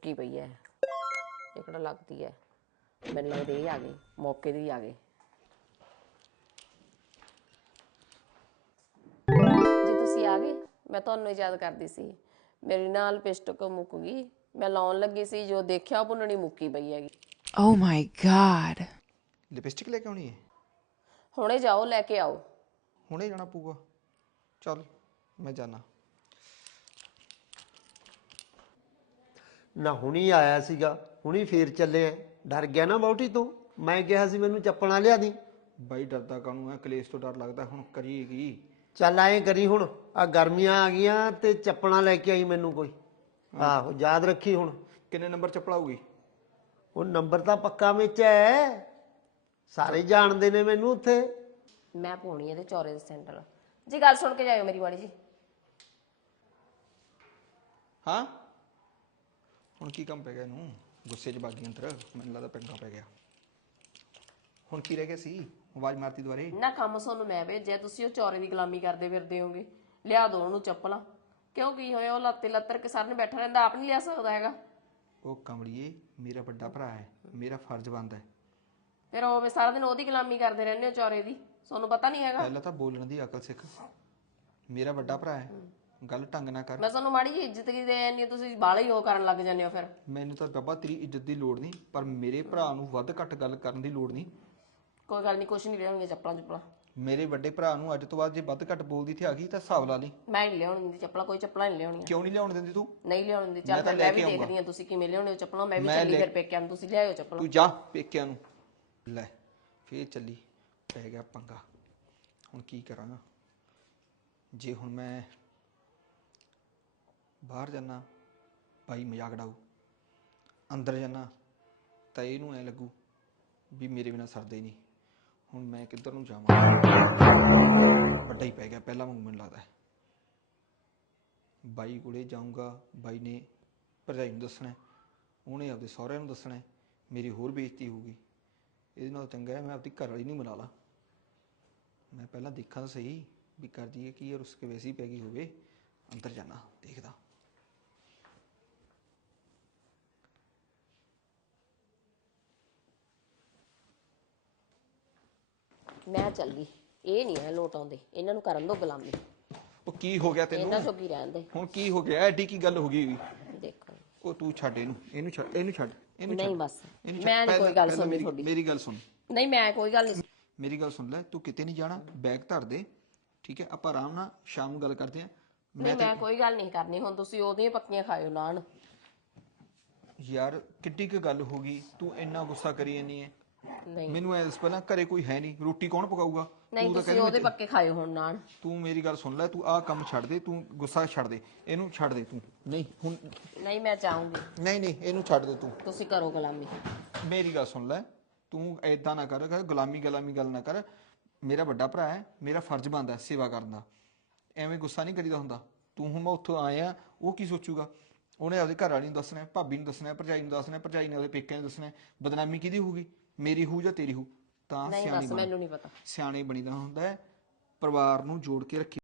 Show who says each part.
Speaker 1: मुक्की पई है एक लगती है मैनूं लगदा ये आ गई मौके दी आ गई जी तुसीं आ गए मैं तुहानूं याद करदी सी मेरी नाल लिपस्टिक मुक गई मैं लाउण लगी सी जो देखिया भुन्नणी मुक्की पई हैगी
Speaker 2: Oh my god.
Speaker 3: लिपस्टिक लेके आनी है
Speaker 1: हुणे जाओ लैके आओ
Speaker 3: हुणे जाना पऊगा चल मैं जाना
Speaker 4: ना हुणी आया सीगा हुणी फिर चले आ डर गया ना बहुटी तू मैं कहा सी मैनू चप्पलां लिया दी
Speaker 3: बाई डरदा कानून है कलेश तो डर लगता हुण करीएगी
Speaker 4: चल आए करी हुण आ गर्मियां आ गईयां ते चप्पलां लैके आई मैनू कोई आहो याद रखी हुण
Speaker 3: किन्ने नंबर चप्पल आऊगी
Speaker 4: वो नंबर तो पक्का विच है सारे जानते ने मैनू उत्थे
Speaker 1: मैं पाउणी है चौरे दे सैंडल जी गल सुन के जाओ मेरी माड़ी जी
Speaker 3: हाँ हुण की काम पै गया इनू गुस्से च बागी अंतर मैनूं लगदा पंगा पै गया हुण की रह गया सी आवाज़ मारती दुबारे
Speaker 1: ना काम सोनू मैं भेजिਆ ਤੁਸੀਂ ਉਹ ਚੌਰੇ ਦੀ ਗੁਲਾਮੀ ਕਰਦੇ ਫਿਰਦੇ ਹੋਗੇ ਲਿਆ ਦੋ ਉਹਨੂੰ ਚੱਪਲਾਂ ਕਿਉਂ ਕੀ ਹੋਇਆ ਉਹ ਲੱਤੇ ਲੱਤਰ ਕੇ ਸਾਰ ਨੇ ਬੈਠਾ ਰਹਿੰਦਾ ਆਪ ਨਹੀਂ ਲਿਆ ਸਕਦਾ ਹੈਗਾ
Speaker 3: ਉਹ ਕਮਲੀਏ ਮੇਰਾ ਵੱਡਾ ਭਰਾ ਹੈ ਮੇਰਾ ਫਰਜ਼ ਬਣਦਾ ਹੈ
Speaker 1: ਫਿਰ ਉਹ ਵੀ ਸਾਰਾ ਦਿਨ ਉਹਦੀ ਗੁਲਾਮੀ ਕਰਦੇ ਰਹਿੰਦੇ ਹੋ ਚੌਰੇ ਦੀ ਤੁਹਾਨੂੰ ਪਤਾ ਨਹੀਂ ਹੈਗਾ
Speaker 3: ਪਹਿਲਾਂ ਤਾਂ ਬੋਲਣ ਦੀ ਅਕਲ ਸਿੱਖ ਮੇਰਾ ਵੱਡਾ ਭਰਾ ਹੈ ਗੱਲ ਢੰਗ ਨਾ ਕਰ
Speaker 1: ਮੈਂ ਤੁਹਾਨੂੰ ਮਾੜੀ ਜੀ ਇੱਜ਼ਤ ਕੀ ਦੇ ਜਾਂਦੀ ਤੁਸੀਂ ਬਾਹਲਾ ਹੀ ਉਹ ਕਰਨ ਲੱਗ ਜਾਂਦੇ ਹੋ ਫਿਰ
Speaker 3: ਮੈਨੂੰ ਤਾਂ ਬਾਬਾ ਤੇਰੀ ਇੱਜ਼ਤ ਦੀ ਲੋੜ ਨਹੀਂ ਪਰ ਮੇਰੇ ਭਰਾ ਨੂੰ ਵੱਧ ਘੱਟ ਗੱਲ ਕਰਨ ਦੀ ਲੋੜ ਨਹੀਂ
Speaker 1: ਕੋਈ ਗੱਲ ਨਹੀਂ ਕੁਛ ਨਹੀਂ ਲਿਆਉਣਗੇ ਚੱਪਲਾਂ ਚੁੱਪਲਾਂ
Speaker 3: ਮੇਰੇ ਵੱਡੇ ਭਰਾ ਨੂੰ ਅੱਜ ਤੋਂ ਬਾਅਦ ਜੇ ਵੱਧ ਘੱਟ ਬੋਲਦੀ ਤੇ ਆ ਗਈ ਤਾਂ ਹਿਸਾਬ ਲਾ ਲਈ
Speaker 1: ਮੈਂ ਨਹੀਂ ਲਿਆਉਣ ਦਿੰਦੀ ਚੱਪਲਾਂ ਕੋਈ ਚੱਪਲਾਂ ਨਹੀਂ ਲਿਆਉਣੀਆਂ
Speaker 3: ਕਿਉਂ ਨਹੀਂ ਲਿਆਉਣ ਦਿੰਦੀ ਤੂੰ
Speaker 1: ਨਹੀਂ ਲਿਆਉਣ ਦਿੰਦੀ ਚੱਲ ਫਿਰ ਮੈਂ ਵੀ ਦੇਖਦੀ ਹਾਂ ਤੁਸੀਂ ਕਿਵੇਂ ਲਿਆਉਣੇ ਹੋ ਚੱਪਲਾਂ ਮੈਂ ਵੀ ਚੱਲੀ ਫਿਰ ਪੇਕਿਆਂ ਨੂੰ ਤੁਸੀਂ ਲਿਆਇਓ ਚੱਪਲਾਂ
Speaker 3: ਤੂੰ ਜਾ ਪੇਕਿਆਂ ਨੂੰ ਲੈ ਫੇਰ ਚੱਲੀ ਪੈ ਗਿਆ ਪੰਗਾ ਹੁਣ ਕੀ ਕਰਾਂ ਜੇ ਹੁਣ ਮੈਂ ਬਾਹਰ ਜਾਣਾ ਭਾਈ ਮਜ਼ਾਕ ਡਾਊ ਅੰਦਰ ਜਾਣਾ ਤਾਂ ਇਹਨੂੰ ਐ ਲੱਗੂ ਵੀ ਮੇਰੇ ਬਿਨਾਂ ਸਰਦਾ ਹੀ ਨਹੀਂ ਹੁਣ ਮੈਂ ਕਿੱਧਰ ਨੂੰ ਜਾਵਾਂ ਵੱਡਾ ਹੀ ਪੈ ਗਿਆ ਪਹਿਲਾਂ ਵਾਂਗੂ ਮੈਨੂੰ ਲੱਗਦਾ ਬਾਈ ਕੋਲੇ ਜਾਊਂਗਾ ਬਾਈ ਨੇ ਭਰਜਾਈ ਨੂੰ ਦੱਸਣਾ ਉਹਨੇ ਆਪਦੇ ਸਹੁਰਿਆਂ ਨੂੰ ਦੱਸਣਾ ਮੇਰੀ ਹੋਰ ਬੇਇੱਜ਼ਤੀ ਹੋਊਗੀ ਇਹਦੇ ਨਾਲ ਚੰਗਾ ਹੈ ਮੈਂ ਆਪਦੀ ਘਰ ਵਾਲੀ ਨੂੰ ਮਿਲਾ ਲਾ ਮੈਂ ਪਹਿਲਾਂ ਦੇਖਾਂ ਤਾਂ ਸਹੀ ਵੀ ਕਰਦੀ ਹੈ ਕੀ ਰੁੱਸ ਕੇ ਵੈਸੇ ਹੀ ਪੈ ਗਈ ਹੋਵੇ ਅੰਦਰ ਜਾਣਾ ਦੇਖਦਾ
Speaker 1: ਮੈਂ ਚੱਲੀ ਇਹ ਨਹੀਂ ਹੈ ਲੋਟ ਆਉਂਦੇ ਇਹਨਾਂ ਨੂੰ ਕਰਨ ਦੋ ਗੁਲਾਮੀ
Speaker 3: ਉਹ ਕੀ ਹੋ ਗਿਆ ਤੈਨੂੰ
Speaker 1: ਇਹਨਾਂ ਚੋਂ ਕੀ ਰਹਿਣ ਦੇ
Speaker 3: ਹੁਣ ਕੀ ਹੋ ਗਿਆ ਐਡੀ ਕੀ ਗੱਲ ਹੋ ਗਈ
Speaker 1: ਦੇਖੋ
Speaker 3: ਉਹ ਤੂੰ ਛੱਡ ਇਹਨੂੰ ਛੱਡ ਇਹਨੂੰ ਛੱਡ
Speaker 1: ਨਹੀਂ ਬਸ ਮੈਂ ਨਹੀਂ ਕੋਈ ਗੱਲ ਸੁਣਨੀ ਤੁਹਾਡੀ
Speaker 3: ਮੇਰੀ ਗੱਲ ਸੁਣ
Speaker 1: ਨਹੀਂ ਮੈਂ ਕੋਈ ਗੱਲ ਨਹੀਂ
Speaker 3: ਮੇਰੀ ਗੱਲ ਸੁਣ ਲੈ ਤੂੰ ਕਿਤੇ ਨਹੀਂ ਜਾਣਾ ਬੈਗ ਧਰ ਦੇ ਠੀਕ ਹੈ ਆਪਾਂ ਆਰਾਮ ਨਾਲ ਸ਼ਾਮ ਨੂੰ ਗੱਲ ਕਰਦੇ ਆਂ
Speaker 1: ਮੈਂ ਕੋਈ ਗੱਲ ਨਹੀਂ ਕਰਨੀ ਹੁਣ ਤੁਸੀਂ ਉਹਦੀਆਂ ਪੱਕੀਆਂ ਖਾਇਓ ਨਾਨ
Speaker 3: ਯਾਰ ਕਿੱਡੀ ਕੁ ਗੱਲ ਹੋ ਗਈ ਤੂੰ ਇੰਨਾ ਗੁੱਸਾ ਕਰੀ ਜਾਂਦੀ ਹੈ
Speaker 1: ਨਹੀਂ
Speaker 3: ਮੈਨੂੰ ਐਸ ਪਹਿਲਾਂ ਘਰੇ ਕੋਈ ਹੈ ਨਹੀਂ ਰੋਟੀ ਕੌਣ ਪਕਾਊਗਾ
Speaker 1: ਨਹੀਂ ਤੁਸੀਂ ਉਹਦੇ ਪੱਕੇ ਖਾਇਓ ਹੁਣ ਨਾਨ
Speaker 3: ਤੂੰ ਮੇਰੀ ਗੱਲ ਸੁਣ ਲੈ ਤੂੰ ਆਹ ਕੰਮ ਛੱਡ ਦੇ ਤੂੰ ਗੁੱਸਾ ਛੱਡ ਦੇ ਇਹਨੂੰ ਛੱਡ ਦੇ ਤੂੰ ਨਹੀਂ ਹੁਣ
Speaker 1: ਨਹੀਂ ਮੈਂ ਚਾਹੂੰਗੀ
Speaker 3: ਨਹੀਂ ਇਹਨੂੰ ਛੱਡ ਦੇ ਤੂੰ
Speaker 1: ਤੁਸੀਂ ਕਰੋ ਗੁਲਾਮੀ
Speaker 3: ਮੇਰੀ ਗੱਲ ਸੁਣ ਲੈ ਤੂੰ ਐਦਾਂ ਨਾ ਕਰ ਗੁਲਾਮੀ ਗੱਲ ਨਾ ਕਰ ਮੇਰਾ ਵੱਡਾ ਭਰਾ ਹੈ ਮੇਰਾ ਫਰਜ਼ ਬਣਦਾ ਸੇਵਾ ਕਰਨ ਦਾ ਐਵੇਂ ਗੁੱਸਾ ਨਹੀਂ ਕਰੀਦਾ ਹੁੰਦਾ ਤੂੰ ਹੁਣ ਮੈਂ ਉੱਥੋਂ ਆਇਆ ਉਹ ਕੀ ਸੋਚੂਗਾ ਉਹਨੇ ਆਪਦੇ ਘਰ ਵਾਲੀ ਨੂੰ ਦੱਸਣਾ ਭਾਬੀ ਨੂੰ ਦੱਸਣਾ ਭਰਜਾਈ ਨੂੰ ਦੱਸਣਾ ਭਰਜਾਈ ਨੇ ਉਹਦੇ ਪੇਕਿਆਂ ਨੂੰ ਦੱਸਣਾ ਬਦਨਾਮੀ ਕਿਹਦੀ ਹੋਊਗੀ ਮੇਰੀ ਹੋਊ ਜਾਂ ਤੇਰੀ ਹੋਊ ਤਾਂ
Speaker 1: ਨਹੀਂ ਬਸ ਮੈਨੂੰ ਨਹੀਂ ਪਤਾ
Speaker 3: ਸਿਆਣੇ ਬਣੀਦਾ ਹੁੰਦਾ ਹੈ ਪਰਿਵਾਰ ਨੂੰ ਜੋੜ ਕੇ ਰੱਖੀ